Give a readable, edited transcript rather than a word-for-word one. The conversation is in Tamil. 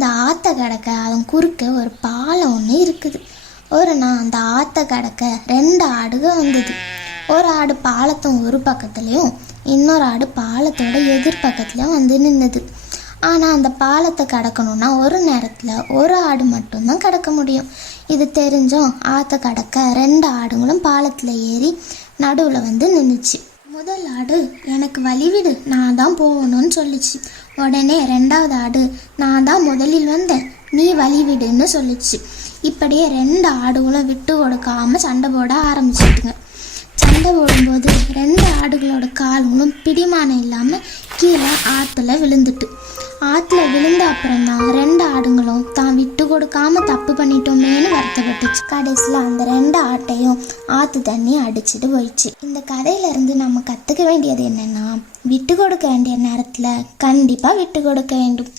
அந்த ஆற்ற கடக்க அதன் குறுக்க ஒரு பாலம் ஒன்று இருக்குது. ஒரு நாள் அந்த ஆற்ற கடக்க 2 ஆடுக வந்தது. ஒரு ஆடு பாலத்தின் ஒரு பக்கத்துலேயும் இன்னொரு ஆடு பாலத்தோட எதிர்பக்கத்துலேயும் வந்து நின்றுது. ஆனால் அந்த பாலத்தை கடக்கணும்னா ஒரு நேரத்தில் ஒரு ஆடு மட்டும்தான் கடக்க முடியும். இது தெரிஞ்சும் ஆற்ற கடக்க 2 ஆடுங்களும் பாலத்தில் ஏறி நடுவில் வந்து நின்றுச்சு. முதல் ஆடு எனக்கு வழிவிடு, நான் தான் போகணும்னு சொல்லிச்சு. உடனே 2வது ஆடு நான் தான் முதலில் வந்தேன், நீ வழிவிடுன்னு சொல்லிச்சு. இப்படியே 2 ஆடுகளும் விட்டு கொடுக்காமல் சண்டை போட ஆரம்பிச்சிட்டுங்க. சண்டை போடும்போது 2 ஆடுகளோட கால்களும் பிடிமானம் இல்லாமல் கீழே ஆற்றுல விழுந்துட்டு. ஆற்றுல விழுந்த அப்புறம் தான் 2 ஆடுங்களும் தான் விட்டு கொடுக்காம தப்பு பண்ணிட்டோமேனு வருத்தப்பட்டுச்சு. கடைசியில் அந்த 2 ஆட்டையும் ஆற்று தண்ணி அடிச்சுட்டு போயிடுச்சு. இந்த கதையிலேருந்து நம்ம கற்றுக்க வேண்டியது என்னென்னா, விட்டு கொடுக்க வேண்டிய நேரத்தில் கண்டிப்பாக விட்டு கொடுக்க வேண்டும்.